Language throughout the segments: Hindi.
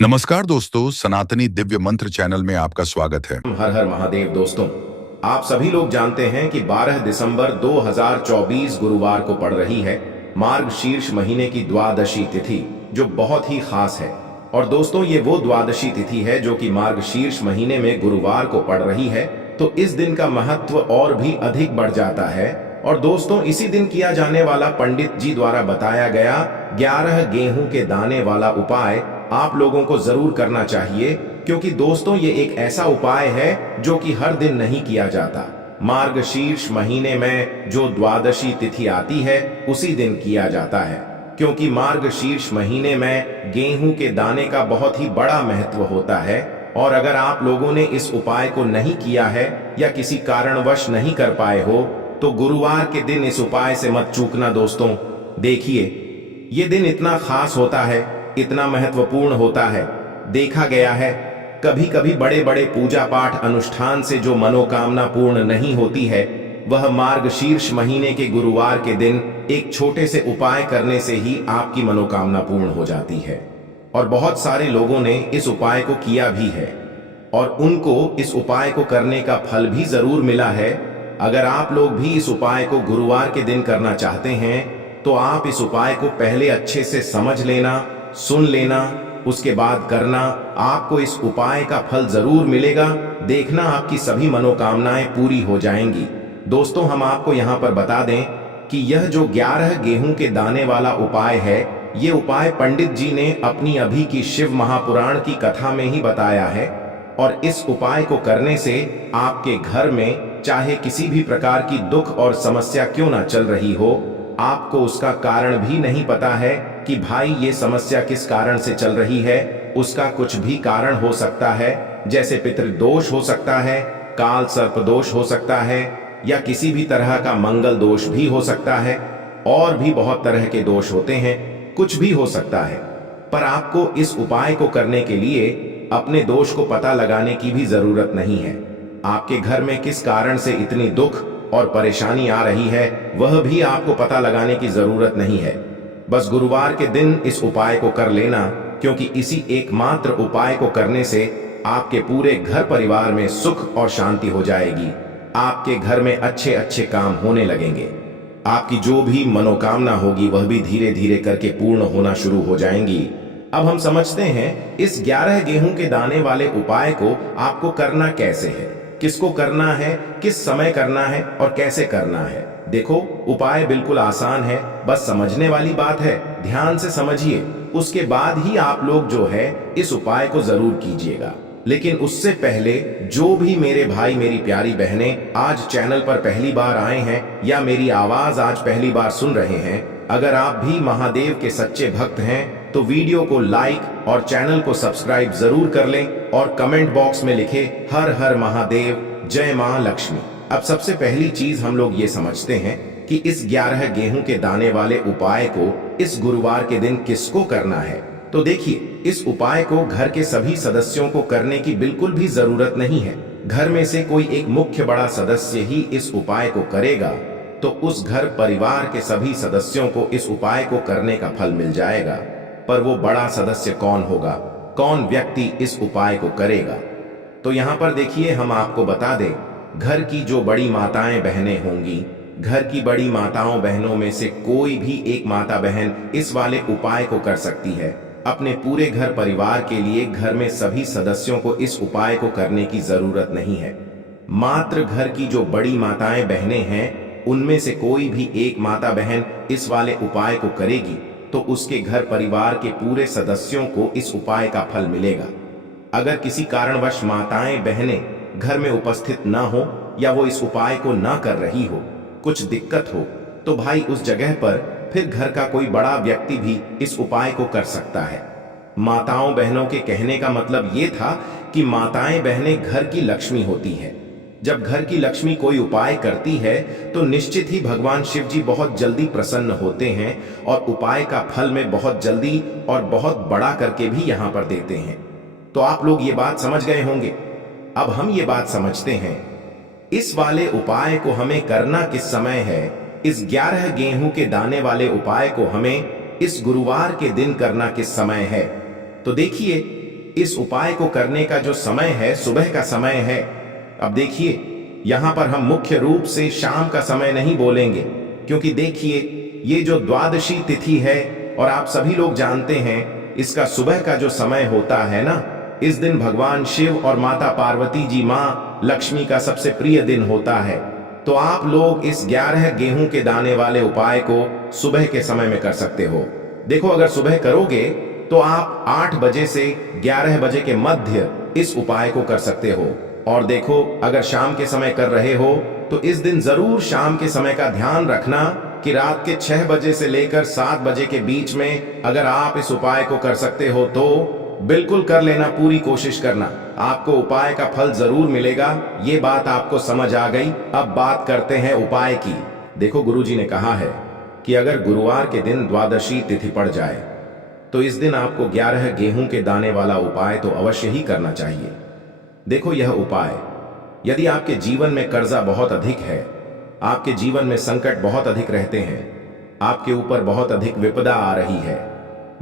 नमस्कार दोस्तों, सनातनी दिव्य मंत्र चैनल में आपका स्वागत है। हर हर महादेव। दोस्तों, आप सभी लोग जानते हैं कि 12 दिसंबर 2024 गुरुवार को पड़ रही है मार्गशीर्ष महीने की द्वादशी तिथि, जो बहुत ही खास है। और दोस्तों, ये वो द्वादशी तिथि है जो कि मार्गशीर्ष महीने में गुरुवार को पड़ रही है, तो इस दिन का महत्व और भी अधिक बढ़ जाता है। और दोस्तों, इसी दिन किया जाने वाला पंडित जी द्वारा बताया गया 11 गेहूं के दाने वाला उपाय आप लोगों को जरूर करना चाहिए, क्योंकि दोस्तों ये एक ऐसा उपाय है जो कि हर दिन नहीं किया जाता। मार्गशीर्ष महीने में जो द्वादशी तिथि आती है उसी दिन किया जाता है, क्योंकि मार्गशीर्ष महीने में गेहूं के दाने का बहुत ही बड़ा महत्व होता है। और अगर आप लोगों ने इस उपाय को नहीं किया है या किसी कारणवश नहीं कर पाए हो, तो गुरुवार के दिन इस उपाय से मत चूकना दोस्तों। देखिए, ये दिन इतना खास होता है, इतना महत्वपूर्ण होता है। देखा गया है कभी कभी बड़े बड़े पूजा पाठ अनुष्ठान से जो मनोकामना पूर्ण नहीं होती है, वह मार्गशीर्ष महीने के गुरुवार के दिन एक छोटे से उपाय करने से ही आपकी मनोकामना पूर्ण हो जाती है। और बहुत सारे लोगों ने इस उपाय को किया भी है और उनको इस उपाय को करने का फल भी जरूर मिला है। अगर आप लोग भी इस उपाय को गुरुवार के दिन करना चाहते हैं, तो आप इस उपाय को पहले अच्छे से समझ लेना, सुन लेना, उसके बाद करना। आपको इस उपाय का फल जरूर मिलेगा। देखना, आपकी सभी मनोकामनाएं पूरी हो जाएंगी। दोस्तों, हम आपको यहाँ पर बता दें कि यह जो 11 गेहूं के दाने वाला उपाय है, ये उपाय पंडित जी ने अपनी अभी की शिव महापुराण की कथा में ही बताया है। और इस उपाय को करने से आपके घर में चाहे किसी भी प्रकार की दुख और समस्या क्यों ना चल रही हो, आपको उसका कारण भी नहीं पता है कि भाई ये समस्या किस कारण से चल रही है, उसका कुछ भी कारण हो सकता है। जैसे पितृदोष हो सकता है, काल सर्प दोष हो सकता है, या किसी भी तरह का मंगल दोष भी हो सकता है। और भी बहुत तरह के दोष होते हैं, कुछ भी हो सकता है। पर आपको इस उपाय को करने के लिए अपने दोष को पता लगाने की भी जरूरत नहीं है। आपके घर में किस कारण से इतनी दुख और परेशानी आ रही है, वह भी आपको पता लगाने की जरूरत नहीं है। बस गुरुवार के दिन इस उपाय को कर लेना, क्योंकि इसी एकमात्र उपाय को करने से आपके पूरे घर परिवार में सुख और शांति हो जाएगी। आपके घर में अच्छे अच्छे काम होने लगेंगे। आपकी जो भी मनोकामना होगी वह भी धीरे धीरे करके पूर्ण होना शुरू हो जाएंगी। अब हम समझते हैं इस 11 गेहूं के दाने वाले उपाय को आपको करना कैसे है, किसको करना है, किस समय करना है और कैसे करना है। देखो, उपाय बिल्कुल आसान है, बस समझने वाली बात है। ध्यान से समझिए, उसके बाद ही आप लोग जो है इस उपाय को जरूर कीजिएगा। लेकिन उससे पहले जो भी मेरे भाई मेरी प्यारी बहनें आज चैनल पर पहली बार आए हैं या मेरी आवाज आज पहली बार सुन रहे हैं, अगर आप भी महादेव के सच्चे भक्त हैं तो वीडियो को लाइक और चैनल को सब्सक्राइब जरूर कर लें और कमेंट बॉक्स में लिखे हर हर महादेव, जय मां लक्ष्मी। अब सबसे पहली चीज हम लोग ये समझते हैं कि इस 11 गेहूं के दाने वाले उपाय को इस गुरुवार के दिन किसको करना है। तो देखिए, इस उपाय को घर के सभी सदस्यों को करने की बिल्कुल भी जरूरत नहीं है। घर में से कोई एक मुख्य बड़ा सदस्य ही इस उपाय को करेगा, तो उस घर परिवार के सभी सदस्यों को इस उपाय को करने का फल मिल जाएगा। पर वो बड़ा सदस्य कौन होगा, कौन व्यक्ति इस उपाय को करेगा? तो यहाँ पर देखिए, हम आपको बता दें, घर की जो बड़ी माताएं बहनें होंगी, घर की बड़ी माताओं बहनों में से कोई भी एक माता बहन इस वाले उपाय को कर सकती है। अपने पूरे घर परिवार के लिए घर में सभी सदस्यों को इस उपाय को करने की जरूरत नहीं है। मात्र घर की जो बड़ी माताएं बहनें हैं, उनमें से कोई भी एक माता बहन इस वाले उपाय को करेगी, तो उसके घर परिवार के पूरे सदस्यों को इस उपाय का फल मिलेगा। अगर किसी कारणवश माताएं बहनें घर में उपस्थित ना हो या वो इस उपाय को ना कर रही हो, कुछ दिक्कत हो, तो भाई उस जगह पर फिर घर का कोई बड़ा व्यक्ति भी इस उपाय को कर सकता है। माताओं बहनों के कहने का मतलब ये था कि माताएं बहनें घर की लक्ष्मी होती है। जब घर की लक्ष्मी कोई उपाय करती है तो निश्चित ही भगवान शिव जी बहुत जल्दी प्रसन्न होते हैं और उपाय का फल में बहुत जल्दी और बहुत बड़ा करके भी यहाँ पर देते हैं। तो आप लोग ये बात समझ गए होंगे। अब हम ये बात समझते हैं, इस वाले उपाय को हमें करना किस समय है। इस 11 गेहूं के दाने वाले उपाय को हमें इस गुरुवार के दिन करना किस समय है। तो देखिए, इस उपाय को करने का जो समय है सुबह का समय है। अब देखिए, यहां पर हम मुख्य रूप से शाम का समय नहीं बोलेंगे, क्योंकि देखिए ये जो द्वादशी तिथि है और आप सभी लोग जानते हैं इसका सुबह का जो समय होता है ना, इस दिन भगवान शिव और माता पार्वती जी मां लक्ष्मी का सबसे प्रिय दिन होता है। तो आप लोग इस 11 गेहूं के दाने वाले उपाय को सुबह के समय में कर सकते हो। देखो, अगर सुबह करोगे तो आप 8 बजे से 11 बजे के मध्य इस उपाय को कर सकते हो। और देखो, अगर शाम के समय कर रहे हो तो इस दिन जरूर शाम के समय का ध्यान रखना कि रात के 6 बजे से लेकर 7 बजे के बीच में अगर आप इस उपाय को कर सकते हो तो बिल्कुल कर लेना, पूरी कोशिश करना, आपको उपाय का फल जरूर मिलेगा। ये बात आपको समझ आ गई। अब बात करते हैं उपाय की। देखो, गुरुजी ने कहा है कि अगर गुरुवार के दिन द्वादशी तिथि पड़ जाए तो इस दिन आपको 11 गेहूं के दाने वाला उपाय तो अवश्य ही करना चाहिए। देखो, यह उपाय, यदि आपके जीवन में कर्जा बहुत अधिक है, आपके जीवन में संकट बहुत अधिक रहते हैं, आपके ऊपर बहुत अधिक विपदा आ रही है,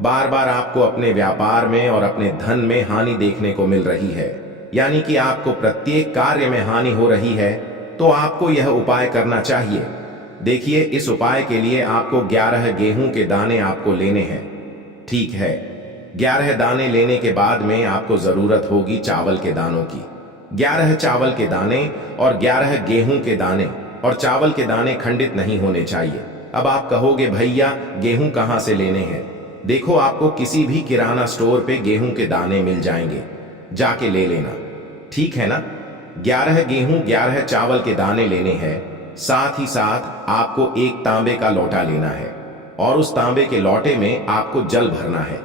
बार बार आपको अपने व्यापार में और अपने धन में हानि देखने को मिल रही है, यानी कि आपको प्रत्येक कार्य में हानि हो रही है, तो आपको यह उपाय करना चाहिए। देखिए, इस उपाय के लिए आपको 11 गेहूं के दाने आपको लेने हैं। ठीक है, 11 दाने लेने के बाद में आपको जरूरत होगी चावल के दानों की। 11 चावल के दाने और 11 गेहूं के दाने, और चावल के दाने खंडित नहीं होने चाहिए। अब आप कहोगे, भैया गेहूं कहां से लेने हैं? देखो, आपको किसी भी किराना स्टोर पे गेहूं के दाने मिल जाएंगे, जाके ले लेना, ठीक है ना। 11 गेहूं 11 चावल के दाने लेने हैं। साथ ही साथ आपको एक तांबे का लोटा लेना है और उस तांबे के लोटे में आपको जल भरना है।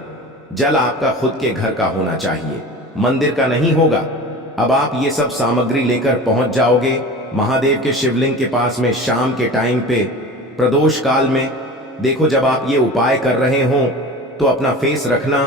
जल आपका खुद के घर का होना चाहिए, मंदिर का नहीं होगा। अब आप ये सब सामग्री लेकर पहुंच जाओगे महादेव के शिवलिंग के पास में शाम के टाइम पे प्रदोष काल में। देखो, जब आप ये उपाय कर रहे हो तो अपना फेस रखना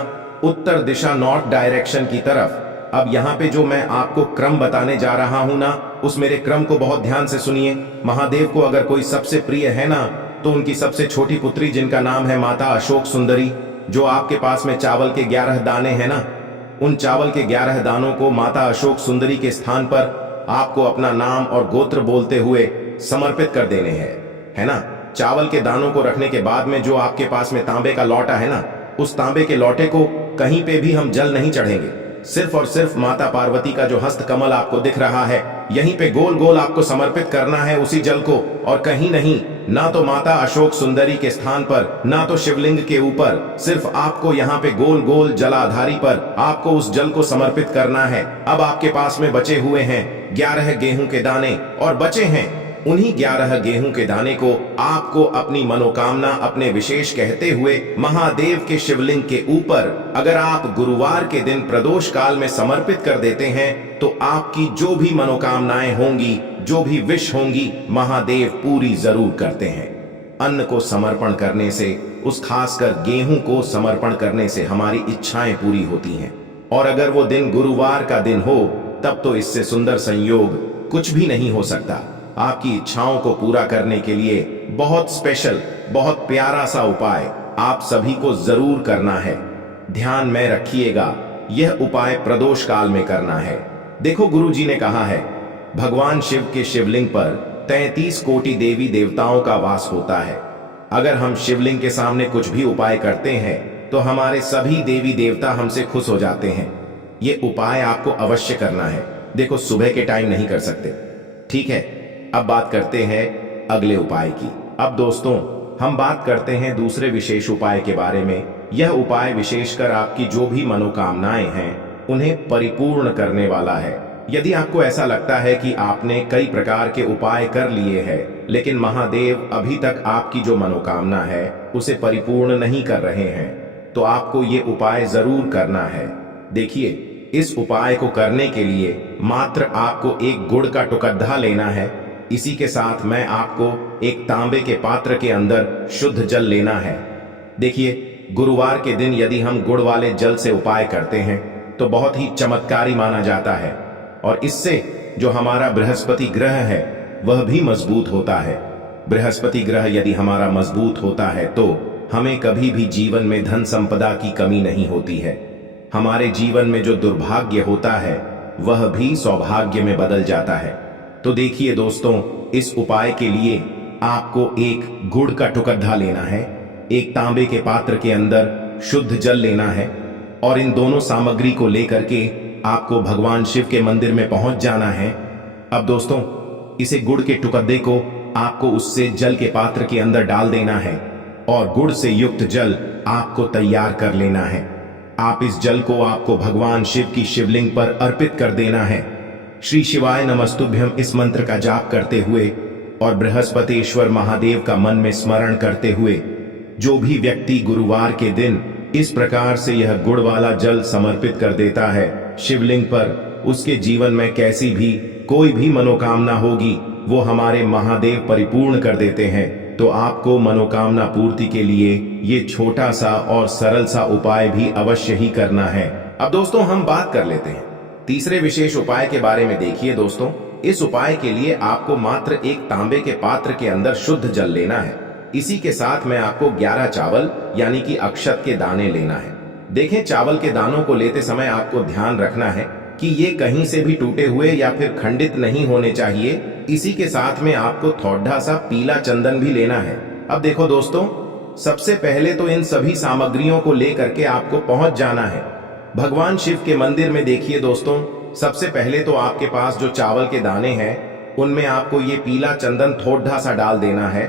उत्तर दिशा, नॉर्थ डायरेक्शन की तरफ। अब यहाँ पे जो मैं आपको क्रम बताने जा रहा हूं ना, उस मेरे क्रम को बहुत ध्यान से सुनिए। महादेव को अगर कोई सबसे प्रिय है ना, तो उनकी सबसे छोटी पुत्री जिनका नाम है माता अशोक सुंदरी, जो आपके पास में चावल के 11 दाने हैं ना, उन चावल के 11 दानों को माता अशोक सुंदरी के स्थान पर आपको अपना नाम और गोत्र बोलते हुए समर्पित कर देने हैं, है ना। चावल के दानों को रखने के बाद में जो आपके पास में तांबे का लोटा है ना, उस तांबे के लोटे को कहीं पे भी हम जल नहीं चढ़ेंगे। सिर्फ और सिर्फ माता पार्वती का जो हस्त कमल आपको दिख रहा है, यहीं पे गोल गोल आपको समर्पित करना है उसी जल को, और कहीं नहीं, ना तो माता अशोक सुंदरी के स्थान पर, ना तो शिवलिंग के ऊपर। सिर्फ आपको यहाँ पे गोल गोल जलाधारी पर आपको उस जल को समर्पित करना है। अब आपके पास में बचे हुए हैं 11 गेहूं के दाने, और बचे हैं उन्हीं 11 गेहूं के दाने को आपको अपनी मनोकामना, अपने विशेष कहते हुए महादेव के शिवलिंग के ऊपर अगर आप गुरुवार के दिन प्रदोष काल में समर्पित कर देते हैं तो आपकी जो भी मनोकामनाएं होंगी, जो भी विश होंगी, महादेव पूरी जरूर करते हैं। अन्न को समर्पण करने से, उस खासकर गेहूं को समर्पण करने से हमारी इच्छाएं पूरी होती हैं। और अगर वो दिन गुरुवार का दिन हो, तब तो इससे सुंदर संयोग कुछ भी नहीं हो सकता। आपकी इच्छाओं को पूरा करने के लिए बहुत स्पेशल, बहुत प्यारा सा उपाय आप सभी को जरूर करना है। ध्यान में रखिएगा, यह उपाय प्रदोष काल में करना है। देखो, गुरुजी ने कहा है, भगवान शिव के शिवलिंग पर 33 कोटि देवी देवताओं का वास होता है। अगर हम शिवलिंग के सामने कुछ भी उपाय करते हैं तो हमारे सभी देवी देवता हमसे खुश हो जाते हैं। ये उपाय आपको अवश्य करना है। देखो, सुबह के टाइम नहीं कर सकते, ठीक है। अब बात करते हैं अगले उपाय की। अब दोस्तों, हम बात करते हैं दूसरे विशेष उपाय के बारे में। यह उपाय विशेषकर आपकी जो भी मनोकामनाएं हैं उन्हें परिपूर्ण करने वाला है। यदि आपको ऐसा लगता है कि आपने कई प्रकार के उपाय कर लिए हैं, लेकिन महादेव अभी तक आपकी जो मनोकामना है उसे परिपूर्ण नहीं कर रहे हैं, तो आपको ये उपाय जरूर करना है। देखिए, इस उपाय को करने के लिए मात्र आपको एक गुड़ का टुकड़ा लेना है। इसी के साथ मैं आपको एक तांबे के पात्र के अंदर शुद्ध जल लेना है। देखिए, गुरुवार के दिन यदि हम गुड़ वाले जल से उपाय करते हैं तो बहुत ही चमत्कारी माना जाता है, और इससे जो हमारा बृहस्पति ग्रह है वह भी मजबूत होता है। बृहस्पति ग्रह यदि हमारा मजबूत होता है तो हमें कभी भी जीवन में धन संपदा की कमी नहीं होती है। हमारे जीवन में जो दुर्भाग्य होता है वह भी सौभाग्य में बदल जाता है। तो देखिए दोस्तों, इस उपाय के लिए आपको एक गुड़ का टुकड़ा लेना है, एक तांबे के पात्र के अंदर शुद्ध जल लेना है और इन दोनों सामग्री को लेकर के आपको भगवान शिव के मंदिर में पहुंच जाना है। अब दोस्तों, इसे गुड़ के टुकड़े को आपको उससे जल के पात्र के अंदर डाल देना है और गुड़ से युक्त जल आपको तैयार कर लेना है। आप इस जल को आपको भगवान शिव की शिवलिंग पर अर्पित कर देना है। श्री शिवाय नमस्तुभ्यम इस मंत्र का जाप करते हुए और बृहस्पतिश्वर महादेव का मन में स्मरण करते हुए जो भी व्यक्ति गुरुवार के दिन इस प्रकार से यह गुड़ वाला जल समर्पित कर देता है शिवलिंग पर, उसके जीवन में कैसी भी कोई भी मनोकामना होगी वो हमारे महादेव परिपूर्ण कर देते हैं। तो आपको मनोकामना पूर्ति के लिए ये छोटा सा और सरल सा उपाय भी अवश्य ही करना है। अब दोस्तों, हम बात कर लेते हैं तीसरे विशेष उपाय के बारे में। देखिए दोस्तों, इस उपाय के लिए आपको मात्र एक तांबे के पात्र के अंदर शुद्ध जल लेना है। इसी के साथ में आपको 11 चावल यानी कि अक्षत के दाने लेना है। देखें, चावल के दानों को लेते समय आपको ध्यान रखना है कि ये कहीं से भी टूटे हुए या फिर खंडित नहीं होने चाहिए। इसी के साथ में आपको थोड़ा सा पीला चंदन भी लेना है। अब देखो दोस्तों, सबसे पहले तो इन सभी सामग्रियों को लेकर के आपको पहुंच जाना है भगवान शिव के मंदिर में। देखिए दोस्तों, सबसे पहले तो आपके पास जो चावल के दाने हैं उनमें आपको ये पीला चंदन थोड़ा सा डाल देना है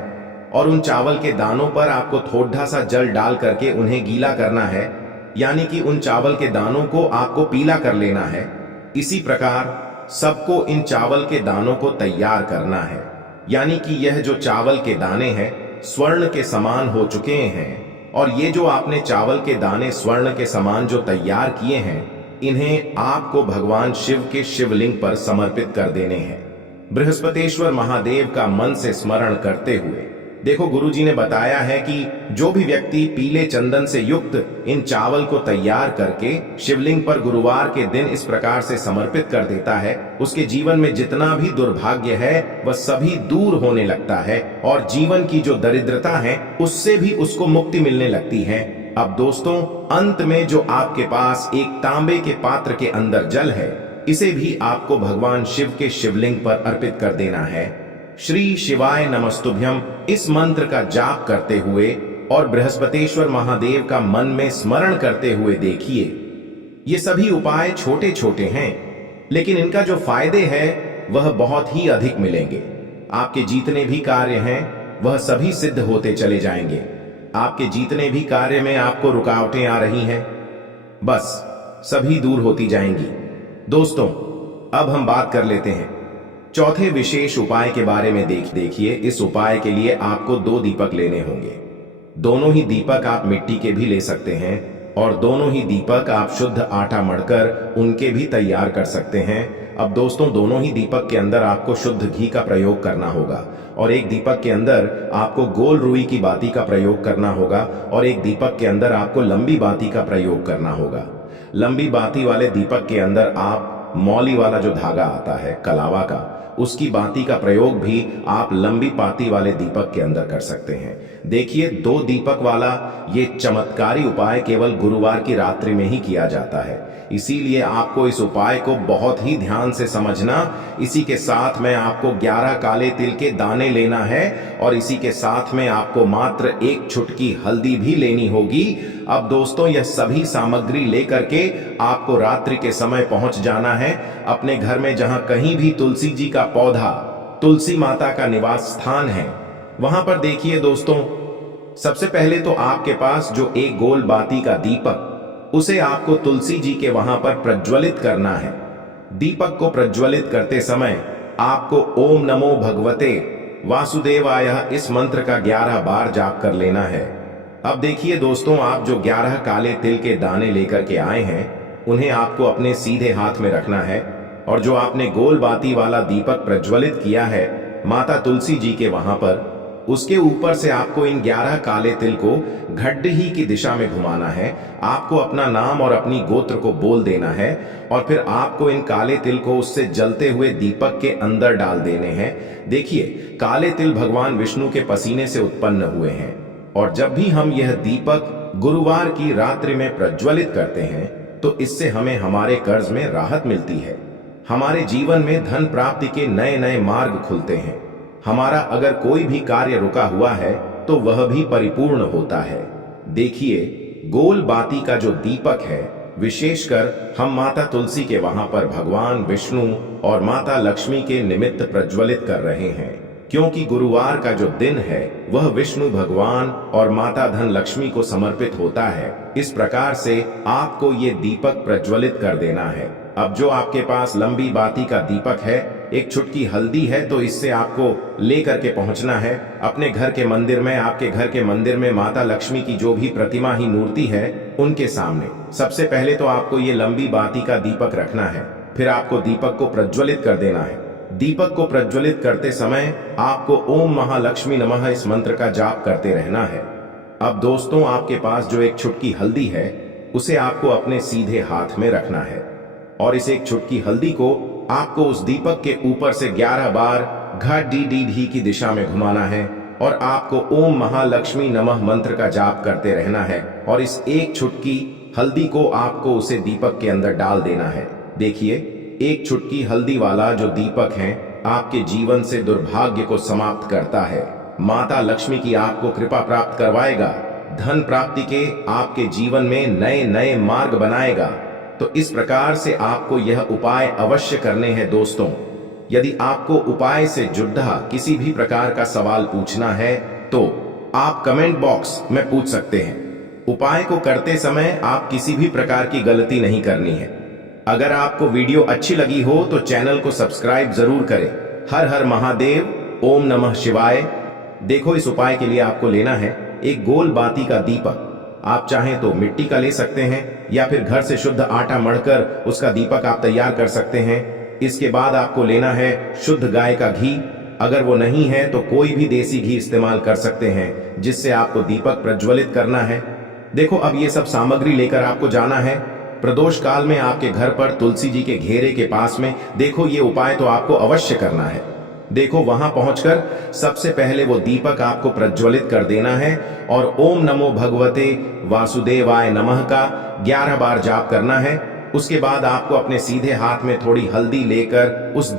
और उन चावल के दानों पर आपको थोड़ा सा जल डाल करके उन्हें गीला करना है, यानी कि उन चावल के दानों को आपको पीला कर लेना है। इसी प्रकार सबको इन चावल के दानों को तैयार करना है, यानी कि यह जो चावल के दाने हैं स्वर्ण के समान हो चुके हैं और ये जो आपने चावल के दाने स्वर्ण के समान जो तैयार किए हैं इन्हें आपको भगवान शिव के शिवलिंग पर समर्पित कर देने हैं बृहस्पतिश्वर महादेव का मन से स्मरण करते हुए। देखो, गुरुजी ने बताया है कि जो भी व्यक्ति पीले चंदन से युक्त इन चावल को तैयार करके शिवलिंग पर गुरुवार के दिन इस प्रकार से समर्पित कर देता है उसके जीवन में जितना भी दुर्भाग्य है वह सभी दूर होने लगता है और जीवन की जो दरिद्रता है उससे भी उसको मुक्ति मिलने लगती है। अब दोस्तों, अंत में जो आपके पास एक तांबे के पात्र के अंदर जल है इसे भी आपको भगवान शिव के शिवलिंग पर अर्पित कर देना है। श्री शिवाय नमस्तुभ्यम इस मंत्र का जाप करते हुए और बृहस्पतिश्वर महादेव का मन में स्मरण करते हुए देखिए, ये सभी उपाय छोटे छोटे हैं लेकिन इनका जो फायदे हैं वह बहुत ही अधिक मिलेंगे। आपके जितने भी कार्य हैं वह सभी सिद्ध होते चले जाएंगे। आपके जितने भी कार्य में आपको रुकावटें आ रही हैं बस सभी दूर होती जाएंगी। दोस्तों, अब हम बात कर लेते हैं चौथे विशेष उपाय के बारे में। देखिए, इस उपाय के लिए आपको 2 दीपक लेने होंगे। दोनों ही दीपक आप मिट्टी के भी ले सकते हैं और दोनों ही दीपक आप शुद्ध आटा मढ़कर उनके भी तैयार कर सकते हैं। अब दोस्तों, दोनों ही दीपक के अंदर आपको शुद्ध घी का प्रयोग करना होगा और एक दीपक के अंदर आपको गोल रुई की बाती का प्रयोग करना होगा और एक दीपक के अंदर आपको लंबी बाती का प्रयोग करना होगा। लंबी बाती वाले दीपक के अंदर आप मौली वाला जो धागा आता है कलावा का, उसकी बाती का प्रयोग भी आप लंबी बाती वाले दीपक के अंदर कर सकते हैं। देखिए, 2 दीपक वाला ये चमत्कारी उपाय केवल गुरुवार की रात्रि में ही किया जाता है, इसीलिए आपको इस उपाय को बहुत ही ध्यान से समझना। इसी के साथ में आपको 11 काले तिल के दाने लेना है और इसी के साथ में आपको मात्र 1 चुटकी हल्दी भी लेनी होगी। अब दोस्तों, यह सभी सामग्री लेकर के आपको रात्रि के समय पहुंच जाना है अपने घर में, जहां कहीं भी तुलसी जी का पौधा, तुलसी माता का निवास स्थान है वहां पर। देखिए दोस्तों, सबसे पहले तो आपके पास जो एक गोल बाती का दीपक, उसे आपको तुलसी जी के वहां पर प्रज्वलित करना है। दीपक को प्रज्वलित करते समय आपको ओम नमो भगवते वासुदेवाय इस मंत्र का 11 बार जाप कर लेना है। अब देखिए दोस्तों, आप जो 11 काले तिल के दाने लेकर के आए हैं उन्हें आपको अपने सीधे हाथ में रखना है और जो आपने गोल बाती वाला दीपक प्रज्वलित किया है माता तुलसी जी के वहां पर, उसके ऊपर से आपको इन 11 काले तिल को घड्डी की दिशा में घुमाना है। आपको अपना नाम और अपनी गोत्र को बोल देना है और फिर आपको इन काले तिल को उससे जलते हुए दीपक के अंदर डाल देने हैं। देखिए, काले तिल भगवान विष्णु के पसीने से उत्पन्न हुए हैं और जब भी हम यह दीपक गुरुवार की रात्रि में प्रज्वलित करते हैं तो इससे हमें हमारे कर्ज में राहत मिलती है। हमारे जीवन में धन प्राप्ति के नए नए मार्ग खुलते हैं। हमारा अगर कोई भी कार्य रुका हुआ है तो वह भी परिपूर्ण होता है। देखिए, गोल बाती का जो दीपक है, विशेषकर हम माता तुलसी के वहां पर भगवान विष्णु और माता लक्ष्मी के निमित्त प्रज्वलित कर रहे हैं, क्योंकि गुरुवार का जो दिन है वह विष्णु भगवान और माता धन लक्ष्मी को समर्पित होता है। इस प्रकार से आपको ये दीपक प्रज्वलित कर देना है। अब जो आपके पास लंबी बाती का दीपक है, एक चुटकी हल्दी है, तो इससे आपको लेकर के पहुंचना है अपने घर के मंदिर में। आपके घर के मंदिर में माता लक्ष्मी की जो भी प्रतिमा ही मूर्ति है उनके सामने सबसे पहले तो आपको ये लंबी बाती का दीपक रखना है। फिर आपको दीपक को प्रज्वलित कर देना है। दीपक को प्रज्वलित करते समय आपको ओम महालक्ष्मी नमः इस मंत्र का जाप करते रहना है। अब दोस्तों, आपके पास जो एक चुटकी हल्दी है उसे आपको अपने सीधे हाथ में रखना है और इस एक चुटकी हल्दी को आपको उस दीपक के ऊपर से 11 बार घ डी डी ढी की दिशा में घुमाना है और आपको ओम महालक्ष्मी नमः मंत्र का जाप करते रहना है और इस एक चुटकी हल्दी को आपको उसे दीपक के अंदर डाल देना है। देखिए, एक चुटकी हल्दी वाला जो दीपक है आपके जीवन से दुर्भाग्य को समाप्त करता है। माता लक्ष्मी की आपको कृपा प्राप्त करवाएगा, धन प्राप्ति के आपके जीवन में नए नए मार्ग बनाएगा। तो इस प्रकार से आपको यह उपाय अवश्य करने हैं दोस्तों। यदि आपको उपाय से जुड़ा किसी भी प्रकार का सवाल पूछना है तो आप कमेंट बॉक्स में पूछ सकते हैं। उपाय को करते समय आप किसी भी प्रकार की गलती नहीं करनी है। अगर आपको वीडियो अच्छी लगी हो तो चैनल को सब्सक्राइब जरूर करें। हर हर महादेव, ओम नमः शिवाय। देखो, इस उपाय के लिए आपको लेना है एक गोल बाती का दीपक। आप चाहें तो मिट्टी का ले सकते हैं या फिर घर से शुद्ध आटा मढ़कर उसका दीपक आप तैयार कर सकते हैं। इसके बाद आपको लेना है शुद्ध गाय का घी। अगर वो नहीं है तो कोई भी देसी घी इस्तेमाल कर सकते हैं, जिससे आपको दीपक प्रज्वलित करना है। देखो, अब ये सब सामग्री लेकर आपको जाना है प्रदोष काल में आपके घर पर तुलसी जी के घेरे के पास में। देखो, ये उपाय तो आपको अवश्य करना है। देखो, वहां पहुंचकर सबसे पहले वो दीपक आपको प्रज्वलित कर देना है और ओम नमो भगवते वासुदेवाय नमः का 11 बार जाप करना है। उसके बाद आपको अपने सीधे हाथ में थोड़ी हल्दी लेकर उस